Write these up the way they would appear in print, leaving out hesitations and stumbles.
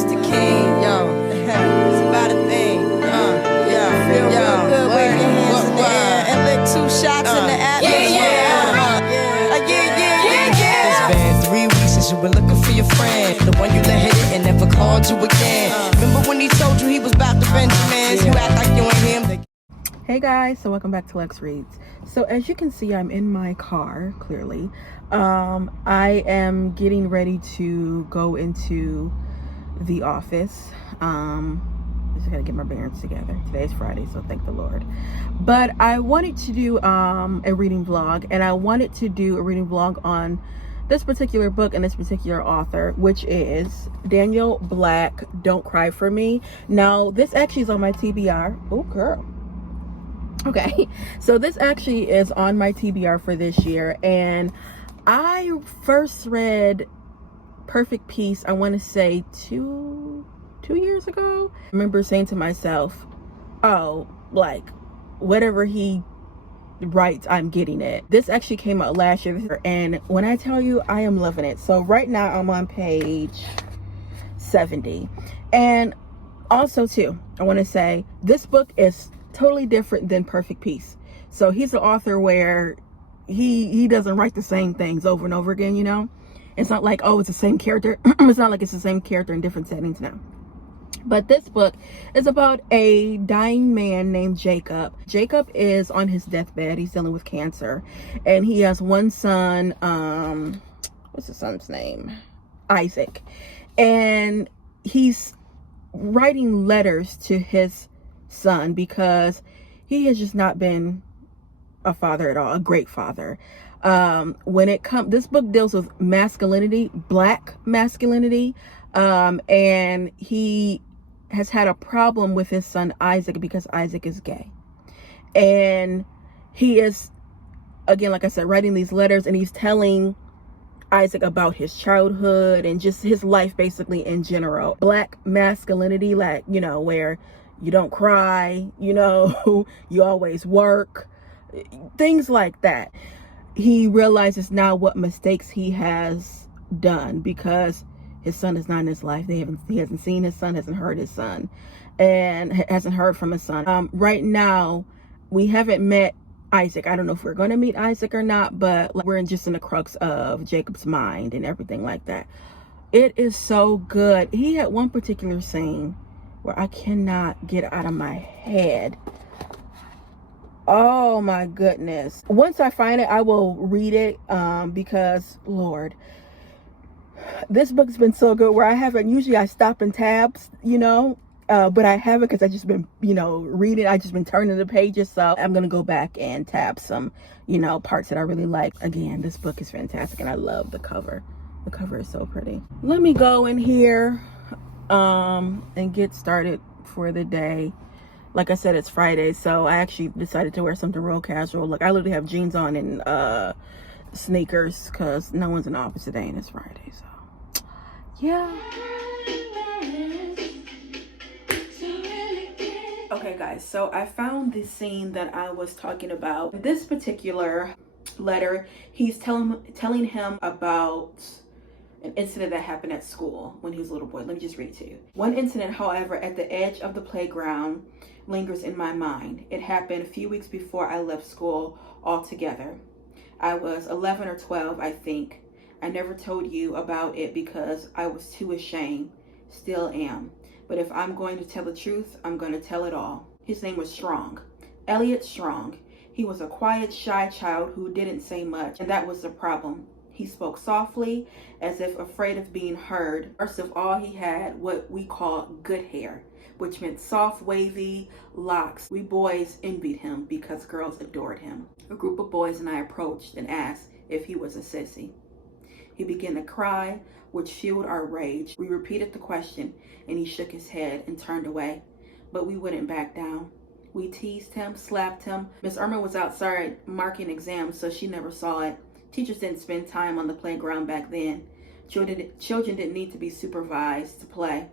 Ghost the King, yo. It's about a thing. Feel real good, wave your hands in the air and lick 2 shots in the atmosphere. It's been 3 weeks since you were looking for your friend, the one you let hit it and never called you again. Remember when he told you he was about to Benjamins? You act like you ain't him. Hey guys, so welcome back to Lex Reads. So as you can see, I'm in my car, clearly. I am getting ready to go into the office. Just gotta get my bearings together. Today's Friday, so thank the Lord. But I wanted to do a reading vlog, and I wanted to do a reading vlog on this particular book and this particular author, which is Daniel Black, Don't Cry For Me. Now, this actually is on my TBR. Oh, girl. Okay, so this actually is on my TBR for this year, and I first read Perfect Peace, I want to say two years ago. I remember saying to myself, oh, like, whatever he writes, I'm getting it. This actually came out last year, and when I tell you, I am loving it. So right now I'm on page 70, and also too, I want to say this book is totally different than Perfect Peace. So he's an author where he doesn't write the same things over and over again, you know. It's not like, oh, it's the same character. It's not like it's the same character in different settings now. But this book is about a dying man named Jacob. Jacob is on his deathbed. He's dealing with cancer, and he has one son. What's the son's name? Isaac. And he's writing letters to his son because he has just not been a father at all, a great father. When it comes, this book deals with masculinity, Black masculinity, and he has had a problem with his son Isaac because Isaac is gay, and he is, again, like I said, writing these letters, and he's telling Isaac about his childhood and just his life basically in general. Black masculinity, like, you know, where you don't cry, you know, you always work, things like that. He realizes now what mistakes he has done because his son is not in his life. He hasn't seen his son, hasn't heard his son, and hasn't heard from his son. Right now, we haven't met Isaac. I don't know if we're going to meet Isaac or not, but we're just in the crux of Jacob's mind and everything like that. It is so good. He had one particular scene where I cannot get out of my head. Oh my goodness. Once I find it, I will read it, because Lord, this book's been so good where I haven't, usually I stop in tabs, you know, but I haven't because I just been, you know, reading. I just been turning the pages. So I'm going to go back and tab some, you know, parts that I really like. Again, this book is fantastic, and I love the cover. The cover is so pretty. Let me go in here and get started for the day. Like I said, it's Friday, so I actually decided to wear something real casual. Like, I literally have jeans on and sneakers because no one's in the office today and it's Friday. So yeah. Okay guys, so I found the scene that I was talking about. This particular letter, he's telling him about an incident that happened at school when he was a little boy. Let me just read it to you. One incident, however, at the edge of the playground lingers in my mind. It happened a few weeks before I left school altogether. I was 11 or 12, I think. I never told you about it because I was too ashamed. Still am. But if I'm going to tell the truth, I'm going to tell it all. His name was Strong. Elliot Strong. He was a quiet, shy child who didn't say much, and that was the problem. He spoke softly, as if afraid of being heard. First of all, he had what we call good hair, which meant soft, wavy locks. We boys envied him because girls adored him. A group of boys and I approached and asked if he was a sissy. He began to cry, which fueled our rage. We repeated the question, and he shook his head and turned away, but we wouldn't back down. We teased him, slapped him. Miss Irma was outside marking exams, so she never saw it. Teachers didn't spend time on the playground back then. Children didn't need to be supervised to play,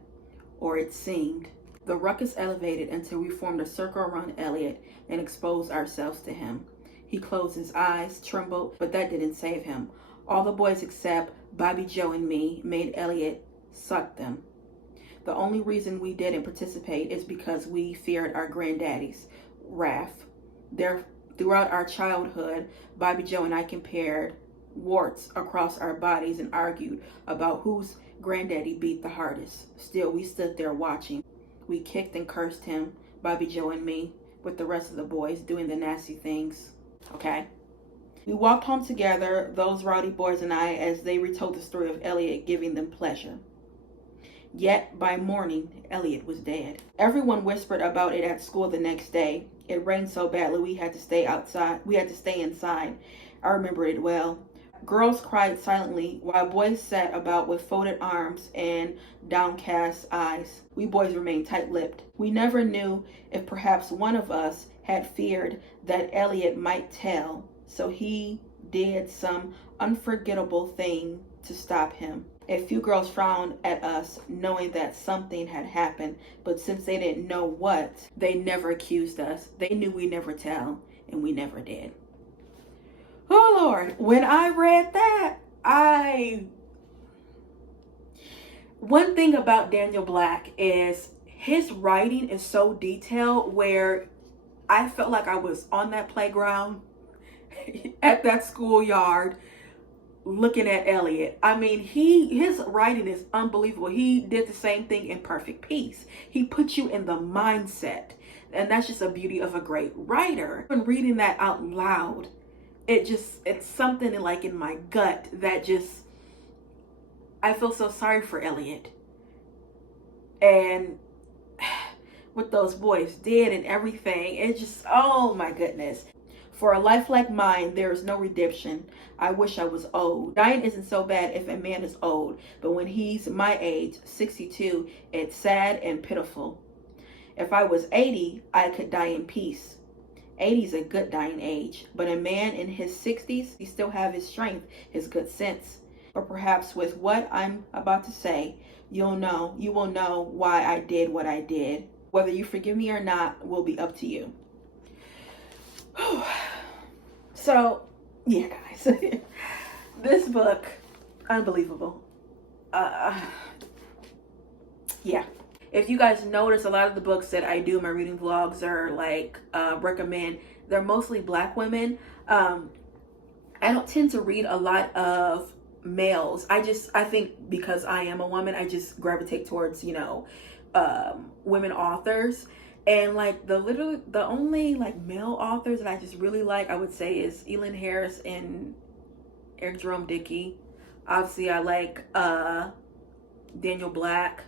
or it seemed. The ruckus elevated until we formed a circle around Elliot and exposed ourselves to him. He closed his eyes, trembled, but that didn't save him. All the boys except Bobby Joe and me made Elliot suck them. The only reason we didn't participate is because we feared our granddaddy's wrath. Throughout our childhood, Bobby Joe and I compared warts across our bodies and argued about whose granddaddy beat the hardest. Still, we stood there watching. We kicked and cursed him, Bobby Joe and me, with the rest of the boys doing the nasty things. Okay? We walked home together, those rowdy boys and I, as they retold the story of Elliot giving them pleasure. Yet, by morning, Elliot was dead. Everyone whispered about it at school the next day. It rained so badly we had to stay inside. I remember it well. Girls cried silently while boys sat about with folded arms and downcast eyes. We boys remained tight-lipped. We never knew if perhaps one of us had feared that Elliot might tell, so he did some unforgettable thing to stop him. A few girls frowned at us, knowing that something had happened, but since they didn't know what, they never accused us. They knew we never tell, and we never did. Oh Lord, when I read that, one thing about Daniel Black is his writing is so detailed, where I felt like I was on that playground at that schoolyard looking at Elliot. I mean, his writing is unbelievable. He did the same thing in Perfect Peace. He put you in the mindset, and that's just a beauty of a great writer. When reading that out loud, it's something like in my gut that just, I feel so sorry for Elliot and what those boys did and everything. It just, oh my goodness. For a life like mine, there is no redemption. I wish I was old. Dying isn't so bad if a man is old, but when he's my age, 62, it's sad and pitiful. If I was 80, I could die in peace. 80 is a good dying age, but a man in his 60s, he still have his strength, his good sense. But perhaps with what I'm about to say, you will know why I did what I did. Whether you forgive me or not will be up to you. So, yeah, guys, this book, unbelievable. Yeah. If you guys notice, a lot of the books that I do in my reading vlogs are like recommend, they're mostly Black women. I don't tend to read a lot of males. I think because I am a woman, I just gravitate towards, women authors. And like the only like male authors that I just really like, I would say, is Elin Harris and Eric Jerome Dickey. Obviously, I like Daniel Black.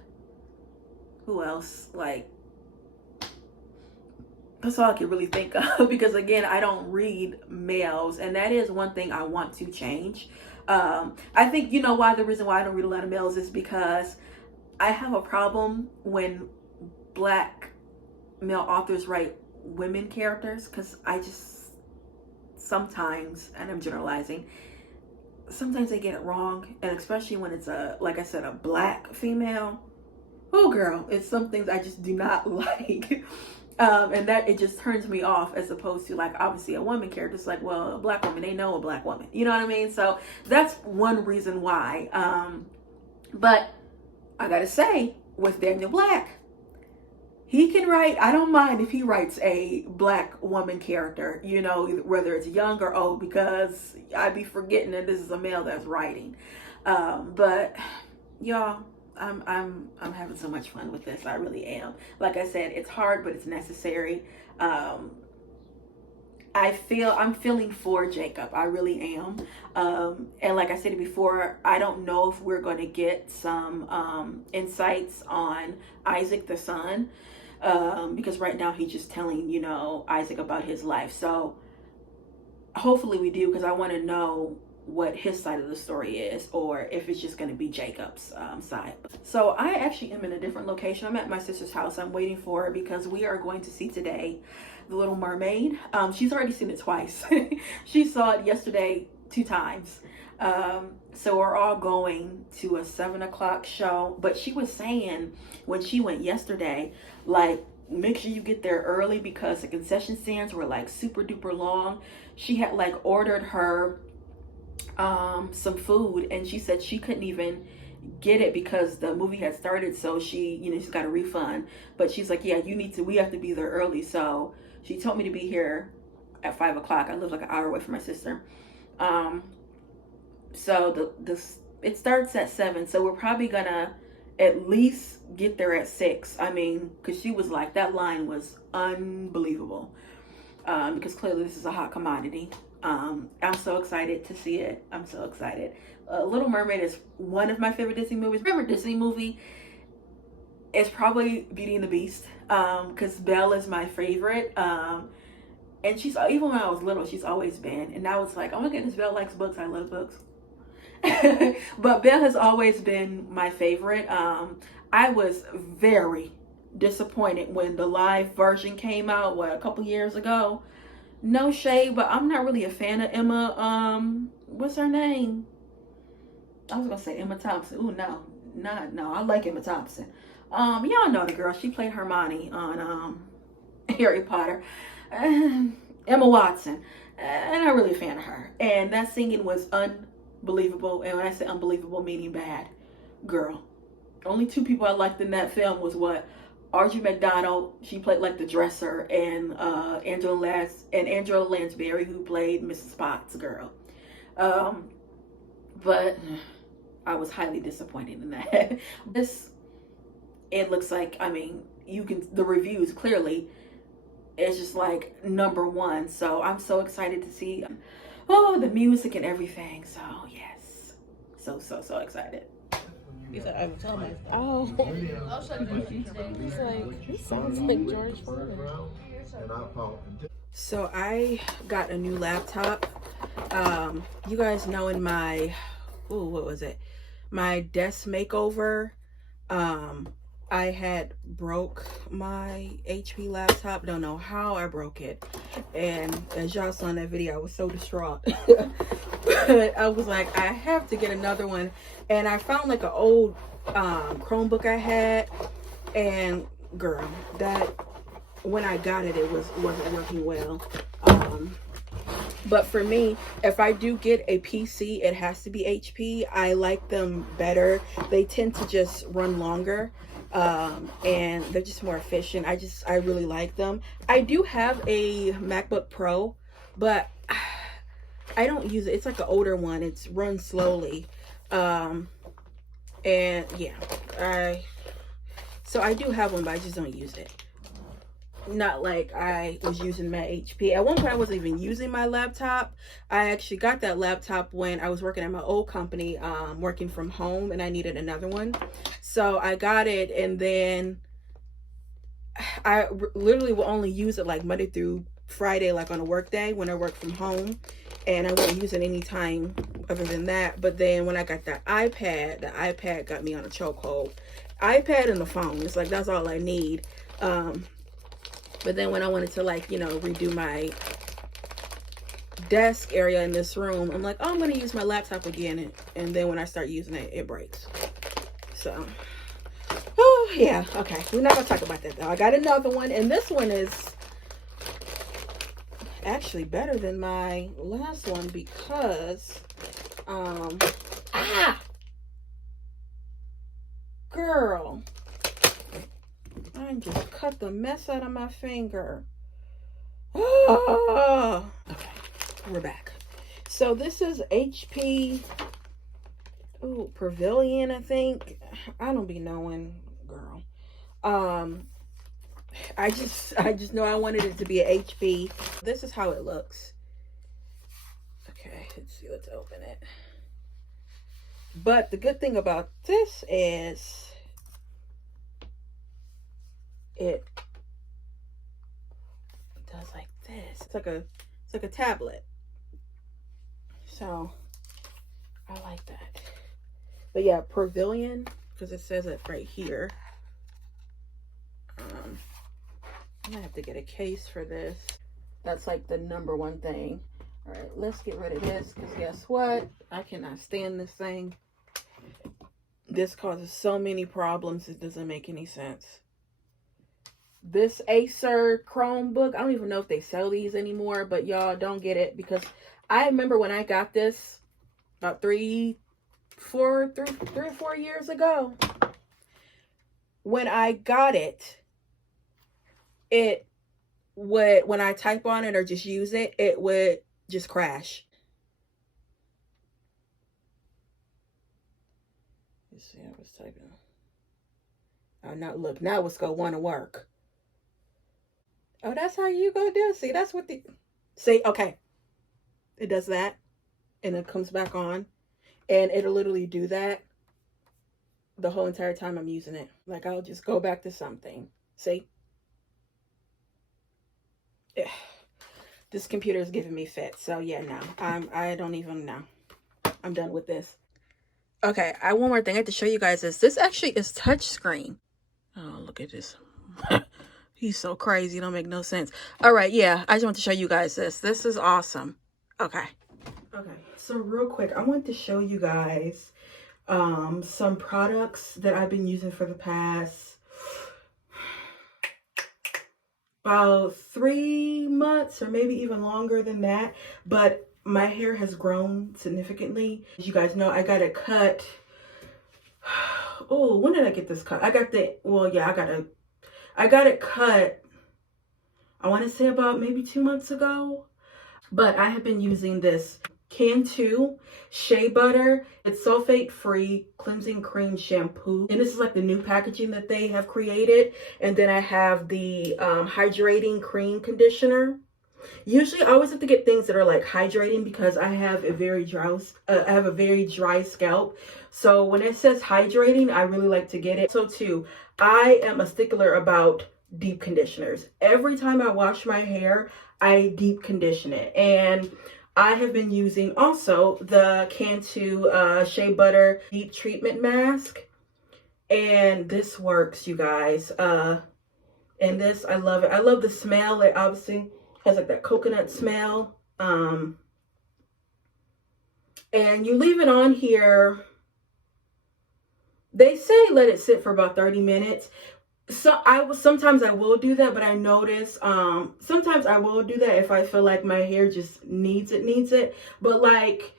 Who else? Like, that's all I can really think of, because again, I don't read males, and that is one thing I want to change. I think the reason why I don't read a lot of males is because I have a problem when Black male authors write women characters, because I just sometimes, and I'm generalizing, sometimes they get it wrong, and especially when it's like I said, a Black female. Oh girl, it's some things I just do not like. And that it just turns me off, as opposed to like obviously a woman character. It's like, well, a Black woman, they know a Black woman, you know what I mean? So that's one reason why. But I gotta say, with Daniel Black, he can write, I don't mind if he writes a Black woman character, whether it's young or old, because I be forgetting that this is a male that's writing. But y'all, I'm having so much fun with this. I really am. Like I said, it's hard, but it's necessary. I'm feeling for Jacob. I really am. And like I said before, I don't know if we're going to get some insights on Isaac the son, because right now he's just telling Isaac about his life. So hopefully we do, because I want to know what his side of the story is, or if it's just going to be Jacob's side. So I actually am in a different location. I'm at my sister's house. I'm waiting for her because we are going to see today The Little Mermaid. She's already seen it twice. She saw it yesterday 2 times. So we're all going to a 7 o'clock show, but she was saying when she went yesterday, like, make sure you get there early because the concession stands were like super duper long. She had like ordered her some food, and she said she couldn't even get it because the movie had started, so she, she's got a refund. But she's like, yeah, we have to be there early. So she told me to be here at 5 o'clock. I live like an hour away from my sister. So it starts at 7, so we're probably gonna at least get there at 6. I mean, because she was like, that line was unbelievable. Because clearly this is a hot commodity. I'm so excited to see it. I'm so excited. Little Mermaid is one of my favorite Disney movies. My favorite Disney movie is probably Beauty and the Beast, because Belle is my favorite. And she's, even when I was little, she's always been. And now it's like, oh my goodness, Belle likes books. I love books. But Belle has always been my favorite. I was very disappointed when the live version came out, a couple years ago. No shade, but I'm not really a fan of Emma, what's her name? I was gonna say Emma Thompson. Ooh, no, I like Emma Thompson. Y'all know the girl. She played Hermione on Harry Potter. Emma Watson. I'm not really a fan of her. And that singing was unbelievable. And when I say unbelievable, meaning bad. Girl. Only 2 people I liked in that film was Audrey McDonald, she played like the dresser, and Angela Lansbury, who played Mrs. Potts, girl. But I was highly disappointed in that. It looks like, I mean, the reviews clearly, it's just like #1. So I'm so excited to see, the music and everything. So yes, so excited. He said, I would tell him. Oh. He's like, he sounds like George Foreman. So I got a new laptop. You guys know in my, what was it? My desk makeover, I had broke my HP laptop. Don't know how I broke it. And as y'all saw in that video, I was so distraught. But I was like, I have to get another one. And I found like an old Chromebook I had. And girl, when I got it, wasn't working well. But for me, if I do get a PC, it has to be HP. I like them better. They tend to just run longer. And they're just more efficient. I really like them. I do have a MacBook Pro, but I don't use it. It's like an older one. It's runs slowly. And yeah, so I do have one, but I just don't use it. Not like I was using my HP. At one point, I wasn't even using my laptop. I actually got that laptop when I was working at my old company, working from home, and I needed another one. So I got it, and then I literally will only use it like Monday through Friday, like on a work day when I work from home, and I won't use it any time other than that. But then when I got the iPad got me on a chokehold. iPad and the phone, it's like that's all I need. But then when I wanted to redo my desk area in this room, I'm like, oh, I'm going to use my laptop again. And then when I start using it, it breaks. So, oh, yeah. Okay. We're not going to talk about that, though. I got another one. And this one is actually better than my last one because, girl. I just cut the mess out of my finger. Oh. Okay, we're back. So this is HP Pavilion, I think. I don't be knowing, girl. I just know I wanted it to be an HP. This is how it looks. Okay, let's open it. But the good thing about this is it does like this. It's like a tablet. So I like that. But yeah, Pavilion, because it says it right here. I'm gonna have to get a case for this. That's like the #1 thing. All right, let's get rid of this, because guess what? I cannot stand this thing. This causes so many problems, it doesn't make any sense. This Acer Chromebook, I don't even know if they sell these anymore, but y'all don't get it, because I remember when I got this about 3 three or 4 years ago. When I got it, it would, when I type on it or just use it, it would just crash. Let's see, I was typing. Oh, now look, now it's gonna want to work. Oh, that's how you gonna do it. See, that's what the, see, okay. It does that, and it comes back on, and it'll literally do that the whole entire time I'm using it. Like, I'll just go back to something. See? This computer is giving me fits. So yeah, no, I don't even know. I'm done with this. Okay, one more thing I have to show you guys is this actually is touchscreen. Oh, look at this. He's so crazy. It don't make no sense. All right, yeah, I just want to show you guys this. This is awesome. Okay. Okay, so real quick, I want to show you guys some products that I've been using for the past about 3 months, or maybe even longer than that. But my hair has grown significantly. As you guys know, I got it cut. Oh, when did I get this cut? I got it cut, I want to say about maybe 2 months ago. But I have been using this Cantu shea butter. It's sulfate free cleansing cream shampoo, and this is like the new packaging that they have created. And then I have the hydrating cream conditioner. Usually I always have to get things that are like hydrating because I have a very dry scalp. So when it says hydrating, I really like to get it. So too, I am a stickler about deep conditioners. Every time I wash my hair, I deep condition it. And I have been using also the Cantu shea butter deep treatment mask, and this works, you guys. And this, I love it. I love the smell. It obviously has like that coconut smell. And you leave it on here. They say let it sit for about 30 minutes. So sometimes I will do that, but I notice sometimes I will do that if I feel like my hair just needs it. But like,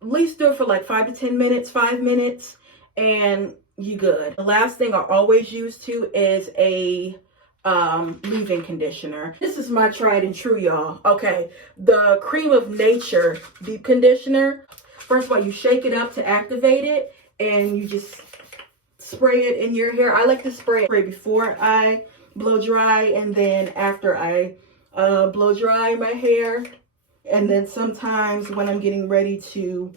at least do it for like 5 to 10 minutes, 5 minutes, and you good. The last thing I always use too is a leave-in conditioner. This is my tried and true, y'all. Okay, the Cream of Nature deep conditioner. First of all, you shake it up to activate it, and you just spray it in your hair. I like to spray before I blow dry, and then after I blow dry my hair. And then sometimes when I'm getting ready to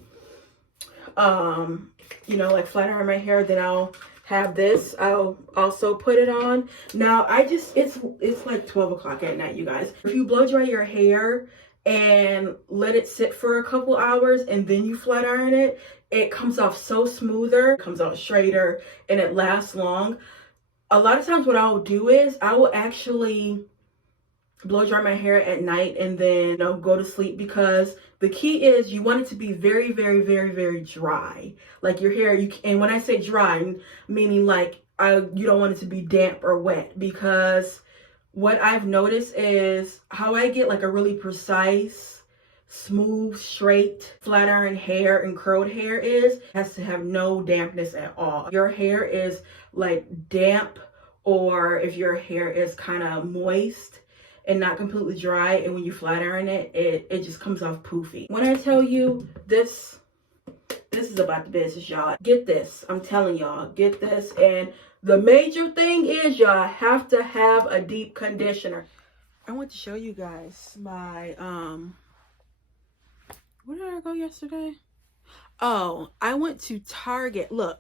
you know, like flat iron my hair, then I'll have this. I'll also put it on. Now it's like 12 o'clock at night, you guys. If you blow dry your hair and let it sit for a couple hours and then you flat iron it, it comes off so smoother, it comes out straighter, and it lasts long. A lot of times what I will do is I will actually blow dry my hair at night and then go to sleep, because the key is you want it to be very, very, very, very dry. Like your hair, and when I say dry, meaning like you don't want it to be damp or wet, because what I've noticed is how I get like a really precise, smooth, straight, flat iron hair and curled hair has to have no dampness at all. Your hair is like damp, or if your hair is kind of moist and not completely dry, and when you flat iron it, it just comes off poofy. When I tell you this is about the business, y'all. Get this. I'm telling y'all, get this. And the major thing is y'all have to have a deep conditioner. I want to show you guys my where did I go yesterday? Oh, I went to Target. Look,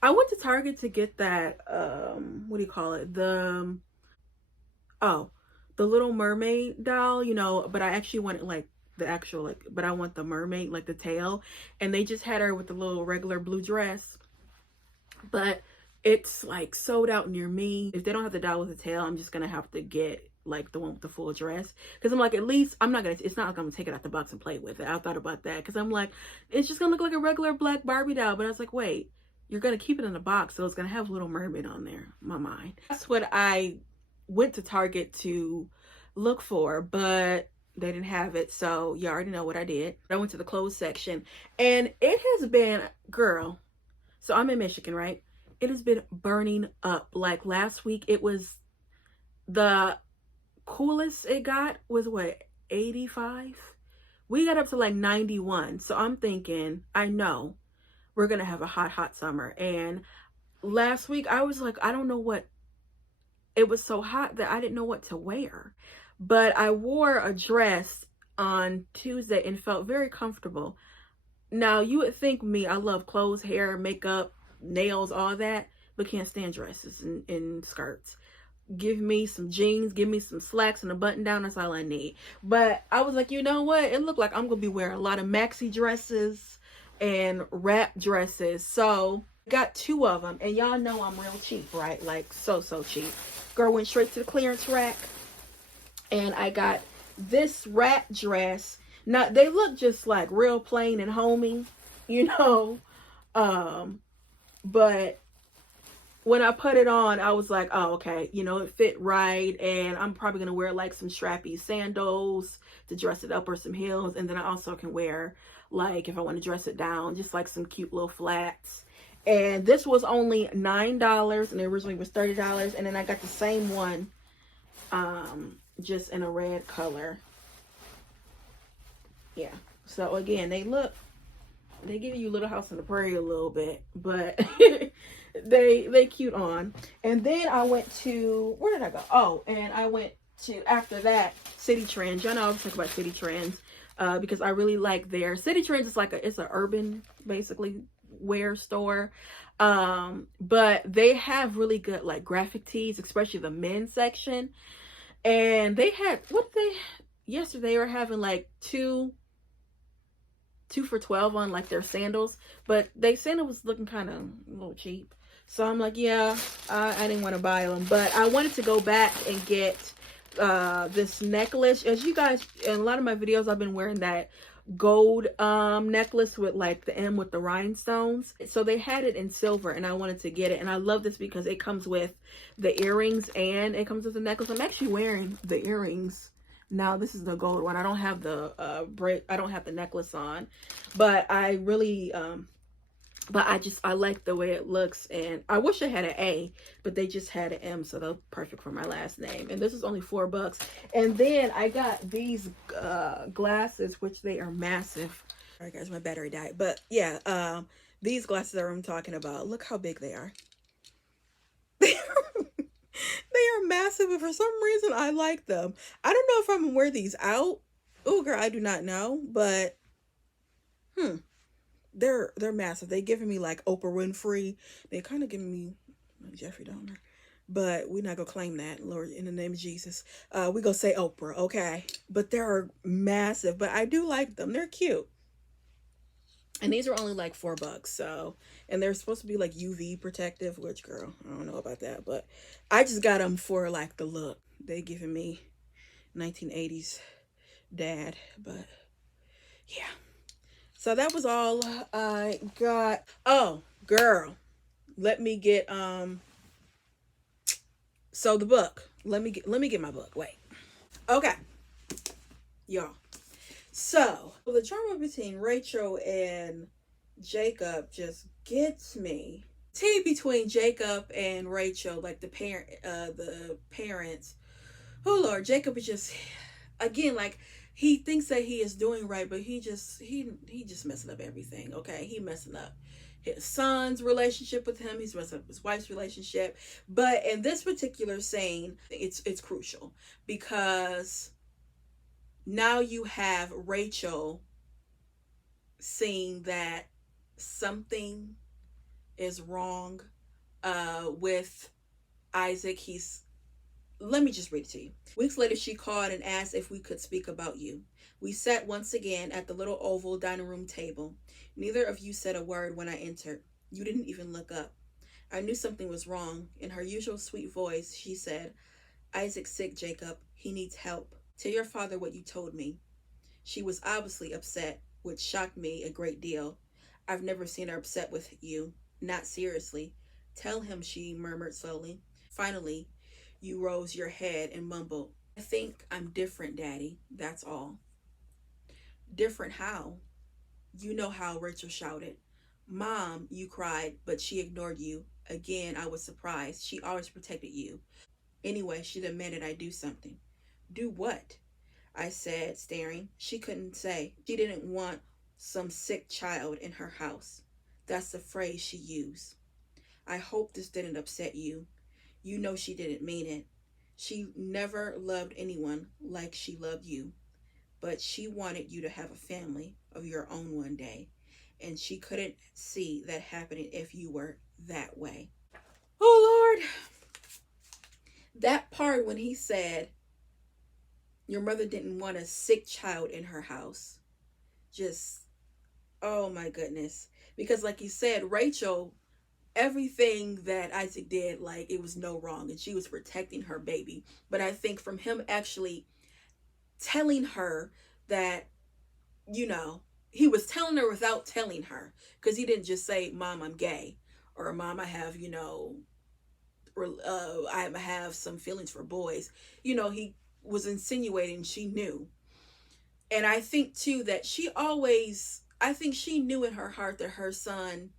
I went to Target to get that what do you call it? The Little Mermaid doll, you know, but I actually wanted like the actual, like, but I want the mermaid, like the tail. And they just had her with the little regular blue dress, but it's like sold out near me. If they don't have the doll with the tail, I'm just gonna have to get like the one with the full dress, because I'm like, at least it's not like I'm gonna take it out the box and play with it. I thought about that, because I'm like, it's just gonna look like a regular black Barbie doll. But I was like, wait, you're gonna keep it in the box, so it's gonna have Little Mermaid on there. My mind. That's what I went to Target to look for. But they didn't have it. So you already know what I did. I went to the clothes section, and it has been, girl. So I'm in Michigan, right? It has been burning up. Like last week, it was the coolest it got was what, 85? We got up to like 91. So I'm thinking, I know we're gonna have a hot summer. And last week I was like, I don't know what, it was so hot that I didn't know what to wear. But I wore a dress on Tuesday and felt very comfortable. Now you would think me, I love clothes, hair, makeup, nails, all that, but can't stand dresses and skirts. Give me some jeans, give me some slacks and a button down, that's all I need. But I was like, you know what, it looked like I'm gonna be wearing a lot of maxi dresses and wrap dresses. So got 2 of them, and y'all know I'm real cheap, right? Like so cheap. Girl, went straight to the clearance rack, and I got this wrap dress. Now they look just like real plain and homey, you know, but when I put it on, I was like, oh, okay, you know, it fit right. And I'm probably going to wear like some strappy sandals to dress it up, or some heels. And then I also can wear, like, if I want to dress it down, just like some cute little flats. And this was only $9, and it originally was $30. And then I got the same one, just in a red color. Yeah. So again, they give you Little House on the Prairie a little bit, but they cute on. And then I went to, where did I go? Oh, and I went to, after that, City Trends. Y'all know I was talking about City Trends, because I really like their City Trends. Is like it's an urban, basically, wear store. But they have really good like graphic tees, especially the men's section. And they had, yesterday they were having like two for $12 on like their sandals, but they sandal was looking kind of a little cheap. So I'm like, yeah, I didn't want to buy them, but I wanted to go back and get this necklace. As you guys, in a lot of my videos, I've been wearing that gold necklace with like the M with the rhinestones. So they had it in silver, and I wanted to get it. And I love this because it comes with the earrings and it comes with the necklace. I'm actually wearing the earrings now. This is the gold one. I don't have the I don't have the necklace on, but I really but I like the way it looks. And I wish I had an A, but they just had an M, so they're perfect for my last name. And this is only $4. And then I got these glasses, which they are massive. All right guys, my battery died, but yeah, these glasses are what I'm talking about. Look how big they are. They are massive, and for some reason I like them. I don't know if I'm gonna wear these out. Oh girl, I do not know, but they're massive. They giving me like Oprah Winfrey. They kind of giving me Jeffrey Dahmer, but we're not gonna claim that, Lord, in the name of Jesus. We gonna say Oprah, okay? But they're massive, but I do like them. They're cute. And these are only like $4. So, and they're supposed to be like UV protective, which, girl, I don't know about that, but I just got them for like the look. They giving me 1980s dad, but yeah. So that was all I got. Oh, girl, let me get so the book. Let me get my book. Wait. Okay. Y'all. So, the drama between Rachel and Jacob just gets me. Tea between Jacob and Rachel, like the parents. Oh Lord, Jacob is just, again, like, he thinks that he is doing right, but he just messing up everything. Okay, he messing up his son's relationship with him. He's messing up his wife's relationship. But in this particular scene, it's crucial, because now you have Rachel seeing that something is wrong with Isaac. Let me just read it to you. Weeks later, she called and asked if we could speak about you. We sat once again at the little oval dining room table. Neither of you said a word when I entered. You didn't even look up. I knew something was wrong. In her usual sweet voice, she said, "Isaac's sick, Jacob. He needs help. Tell your father what you told me." She was obviously upset, which shocked me a great deal. I've never seen her upset with you. Not seriously. Tell him, she murmured slowly. Finally, you rose your head and mumbled, I think I'm different, Daddy. That's all. Different how? You know how Rachel shouted. Mom, you cried, but she ignored you. Again, I was surprised. She always protected you. Anyway, she demanded I do something. Do what? I said, staring. She couldn't say. She didn't want some sick child in her house. That's the phrase she used. I hope this didn't upset you. You know she didn't mean it. She never loved anyone like she loved you, but she wanted you to have a family of your own one day, and she couldn't see that happening if you were that way. Oh, Lord. That part when he said, your mother didn't want a sick child in her house. Just, oh my goodness. Because, like you said, Rachel, everything that Isaac did, like, it was no wrong, and she was protecting her baby. But I think from him actually telling her that, you know, he was telling her without telling her, because he didn't just say, Mom, I'm gay, or Mom, I have, you know, I have some feelings for boys. You know, he was insinuating she knew. And I think too that I think she knew in her heart that her son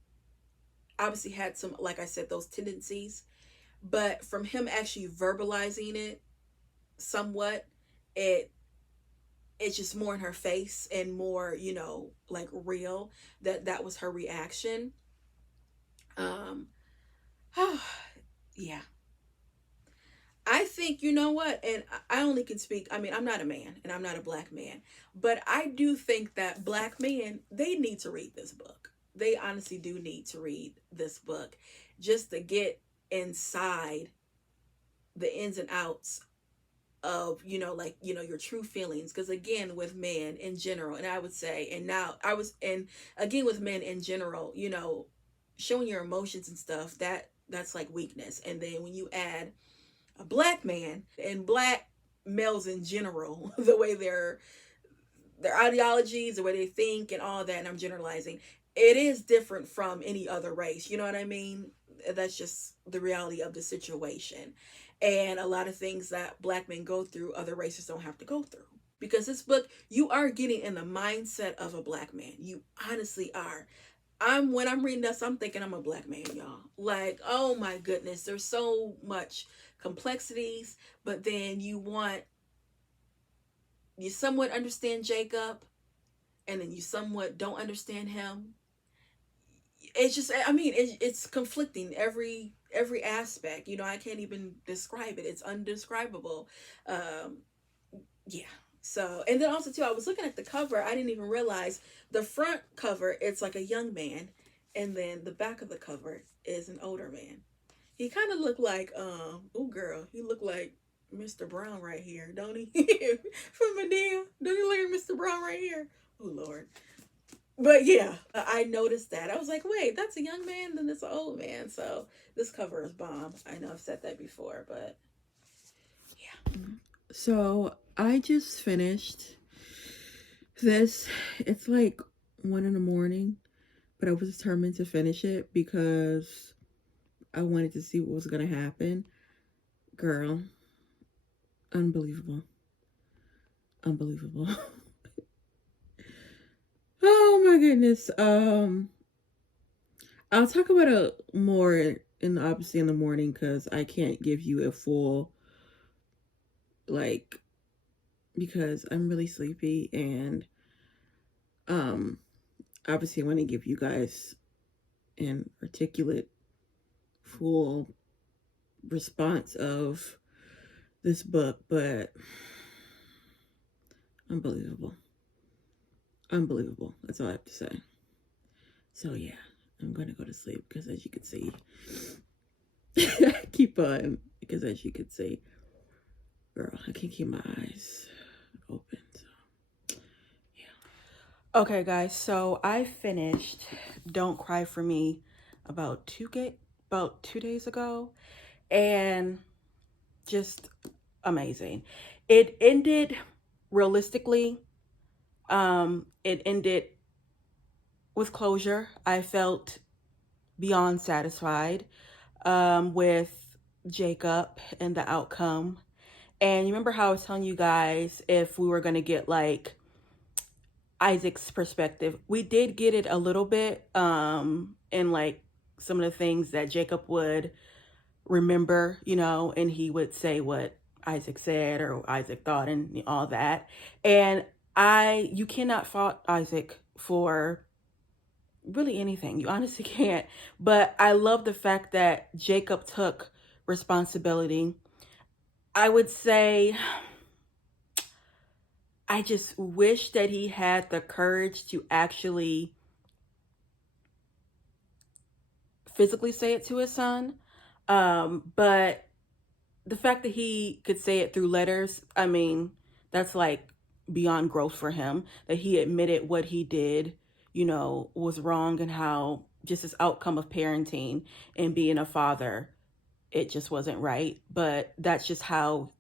obviously had some, like I said, those tendencies. But from him actually verbalizing it somewhat, it it's just more in her face and more, you know, like real, that was her reaction. Um yeah. I think, you know what, and I only can speak, I mean, I'm not a man and I'm not a black man, but I do think that black men, they need to read this book. They honestly do need to read this book just to get inside the ins and outs of, you know, like, you know, your true feelings. Because again, with men in general, and I would say, and now I was, and again with men in general, you know, showing your emotions and stuff, that's like weakness. And then when you add a black man and black males in general, the way their ideologies, the way they think and all that, and I'm generalizing, it is different from any other race. You know what I mean? That's just the reality of the situation. And a lot of things that black men go through, other races don't have to go through. Because this book, you are getting in the mindset of a black man. You honestly are. When I'm reading this, I'm thinking I'm a black man, y'all. Like, oh my goodness, there's so much complexities, but then you somewhat understand Jacob, and then you somewhat don't understand him. It's just, I mean, it's conflicting every aspect. You know, I can't even describe it. It's undescribable. Um, yeah. So, and then also too, I was looking at the cover. I didn't even realize the front cover, it's like a young man, and then the back of the cover is an older man. He kind of looked like, oh girl, he looked like Mr. Brown right here, don't he? From Medea. Don't he look like Mr. Brown right here? Oh Lord. But yeah, I noticed that. I was like, wait, that's a young man, then it's an old man. So this cover is bomb. I know I've said that before, but yeah. So I just finished this. It's like 1 a.m, but I was determined to finish it because I wanted to see what was going to happen. Girl, unbelievable. Unbelievable. Oh my goodness. I'll talk about it more obviously in the morning because I can't give you a full, like, because I'm really sleepy, and obviously I want to give you guys an articulate full response of this book, but unbelievable. Unbelievable. That's all I have to say. So yeah, I'm gonna go to sleep because as you can see, keep on, because as you can see, girl, I can't keep my eyes open. So yeah. Okay, guys. So I finished "Don't Cry for Me" about 2 days ago, and just amazing. It ended realistically. It ended with closure. I felt beyond satisfied with Jacob and the outcome. And you remember how I was telling you guys if we were going to get like Isaac's perspective, we did get it a little bit in like some of the things that Jacob would remember, you know, and he would say what Isaac said or Isaac thought and all that. And you cannot fault Isaac for really anything. You honestly can't. But I love the fact that Jacob took responsibility. I would say I just wish that he had the courage to actually physically say it to his son. But the fact that he could say it through letters, I mean, that's like beyond growth for him, that he admitted what he did, you know, was wrong, and how just his outcome of parenting and being a father, it just wasn't right. But that's just how,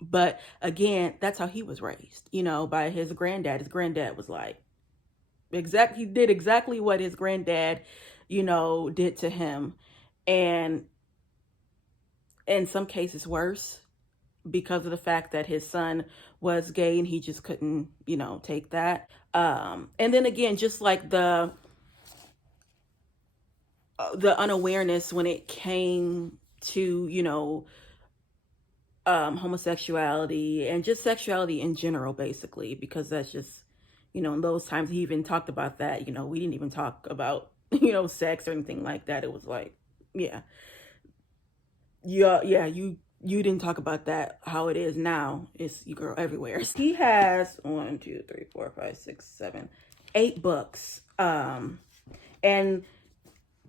but again, that's how he was raised, you know, by his granddad. His granddad was like, he did exactly what his granddad, you know, did to him. And in some cases worse, because of the fact that his son was gay and he just couldn't, you know, take that. And then again, just like the unawareness when it came to, you know, homosexuality and just sexuality in general, basically, because that's just, you know, in those times he even talked about that, you know, we didn't even talk about, you know, sex or anything like that. It was like, yeah, you didn't talk about that. How it is now, it's you girl everywhere. He has 1, 2, 3, 4, 5, 6, 7, 8 books. And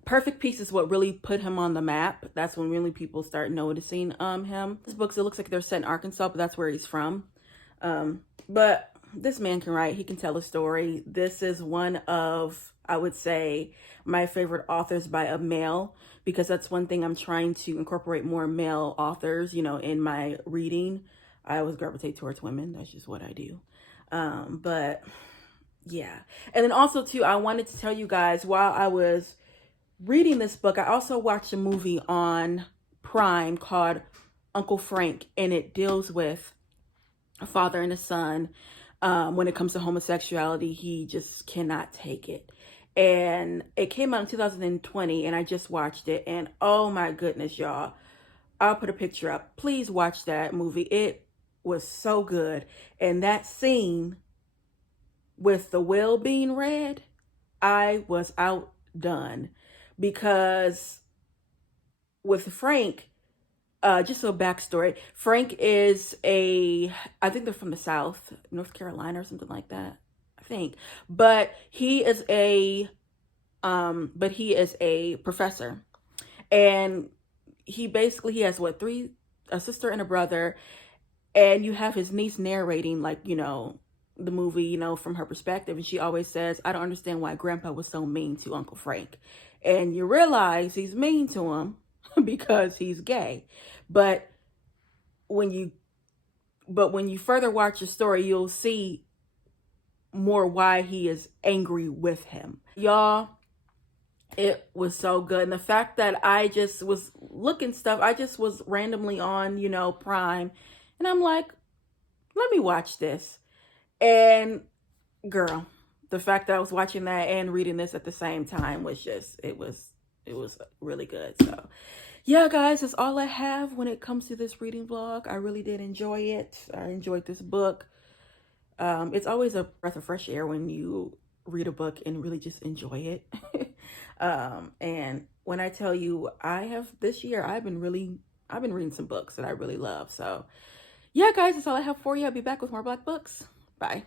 Perfect Peace is what really put him on the map. That's when really people start noticing him. His books, it looks like they're set in Arkansas, but that's where he's from. But this man can write. He can tell a story. This is one of, I would say, my favorite authors by a male, because that's one thing I'm trying to incorporate more male authors, you know, in my reading. I always gravitate towards women. That's just what I do. But yeah. And then also too, I wanted to tell you guys, while I was reading this book, I also watched a movie on Prime called Uncle Frank, and it deals with a father and a son. When it comes to homosexuality, he just cannot take it. And it came out in 2020, and I just watched it, and oh my goodness, y'all, I'll put a picture up. Please watch that movie. It was so good. And that scene with the will being read, I was outdone. Because with Frank, just a backstory, Frank is I think they're from the South, North Carolina or something like that, I think. But he is a professor. And he has what, a sister and a brother. And you have his niece narrating, like, you know, the movie, you know, from her perspective. And she always says, I don't understand why Grandpa was so mean to Uncle Frank. And you realize he's mean to him because he's gay. But when you further watch the story, you'll see more why he is angry with him. Y'all, it was so good. And the fact that I just was looking stuff, I just was randomly on, you know, Prime. And I'm like, let me watch this. And girl, the fact that I was watching that and reading this at the same time was just, it was really good. So yeah, guys, that's all I have when it comes to this reading vlog. I really did enjoy it. I enjoyed this book. It's always a breath of fresh air when you read a book and really just enjoy it. And when I tell you, this year, I've been reading some books that I really love. So yeah, guys, that's all I have for you. I'll be back with more Black books. Bye.